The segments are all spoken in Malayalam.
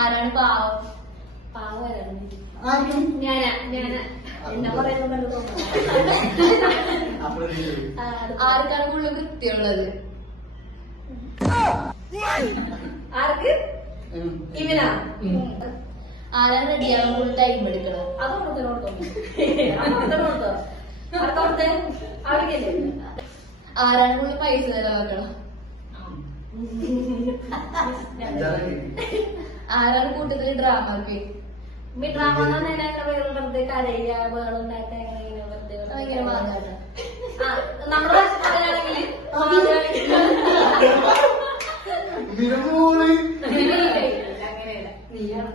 ആരാണ് പാവം? ആർക്കാണ് കൂടുതൽ വൃത്തിയുള്ളത്? ആർക്ക്? ഇവനാ? ആരാണ് റെഡിയാകാൻ കൂടുതൽ ടൈം എടുക്കണം? ആരാണ് കൂടുതൽ പൈസ ചെലവാക്കണം? ആരാണ് കൂട്ടത്തില് ഡ്രാമ ഡ്രാമ വെറുതെ കരയുക ബഹളം ഉണ്ടാക്കുക ഭയങ്കര മാതാട്ട? നമ്മുടെ ഭാഷയിലാണെങ്കിൽ അങ്ങനെയല്ല നീയാണ്.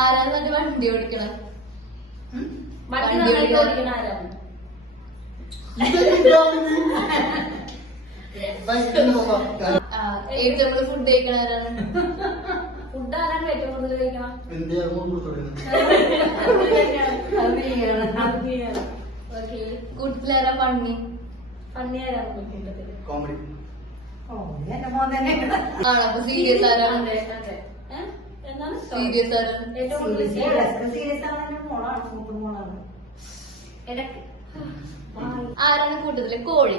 ആരാണ് നല്ല വണ്ടി ഓടിക്കണം? വണ്ടി നന്നായിട്ട് ഓടിക്കുന്ന ആരാണ്? ഏറ്റവും കൂടുതൽ ഫുഡ് കഴിക്കണ ആരാണ്? ഫുഡ് ആരാണ് ഏറ്റവും കൂടുതൽ കഴിക്കണം? കൂട്ടത്തിലാരാ ഫണ്ണി? ഫണ്ണി ആരാണ് കൂട്ടത്തില്? ആണോ? സീരിയസ് ആരാണ്? എന്താണ് സീരിയസ് ആരാണ്? ഏറ്റവും കൂടുതൽ ആരാണ് കൂട്ടത്തില് കോഴി?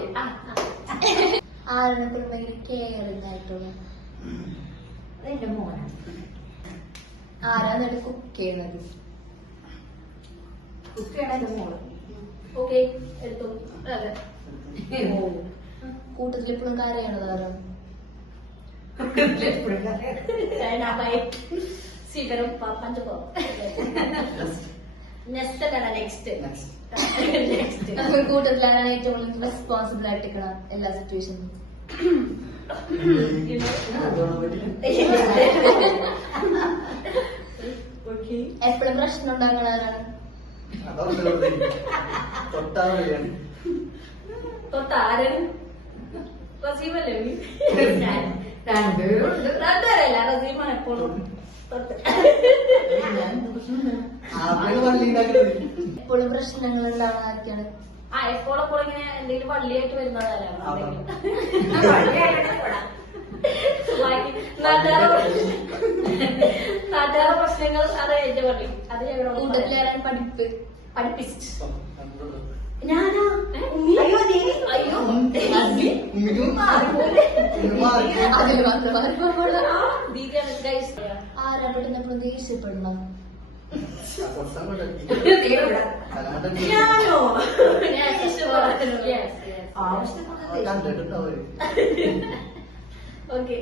ആരാണ് ഇപ്പൊ ഭയങ്കര കെയറിംഗ് ആയിട്ടുള്ള? എന്റെ മോനാണ്. ആരാണ് എന്നിട്ട് കുക്ക് ചെയ്യുന്നത്? കുട്ടിയാണ് എന്റെ മോള്. ഓക്കെ എടുത്തു. അതെ. കൂട്ടത്തിൽ എപ്പോഴും കരയണത് ആരാണ്? സ്വീകരം പഞ്ചപോ നെക്സ്റ്റ് കൂട്ടത്തിലാരാണ് ഏറ്റവും കൂടുതൽ റെസ്പോൺസിബിൾ ആയിട്ട് നിൽക്കണം എല്ലാ സിറ്റുവേഷനും? എപ്പോഴും പ്രശ്നം ഉണ്ടാക്കണ ആരാണ്? തൊട്ടാരും റസീമല്ലേ? രണ്ടുപേരല്ല, റസീമാണ് എപ്പോഴും എപ്പോഴും പ്രശ്നങ്ങൾ ഉണ്ടാവണ ആർക്കാണ്? എപ്പോഴെപ്പോഴും ഇങ്ങനെ എന്തെങ്കിലും വള്ളിയായിട്ട് വരുന്നതാരാണ്? നാട്ടുകാരുടെ പ്രശ്നങ്ങൾ അത് എന്റെ വള്ളി. അത് കൂട്ടത്തിലാരാണ് പഠിപ്പിച്ചു. ഞാനാ? അയ്യോ ആരാണ് എപ്പോഴും ദേഷ്യപ്പെടണം? ഞാനോ? ഓക്കെ.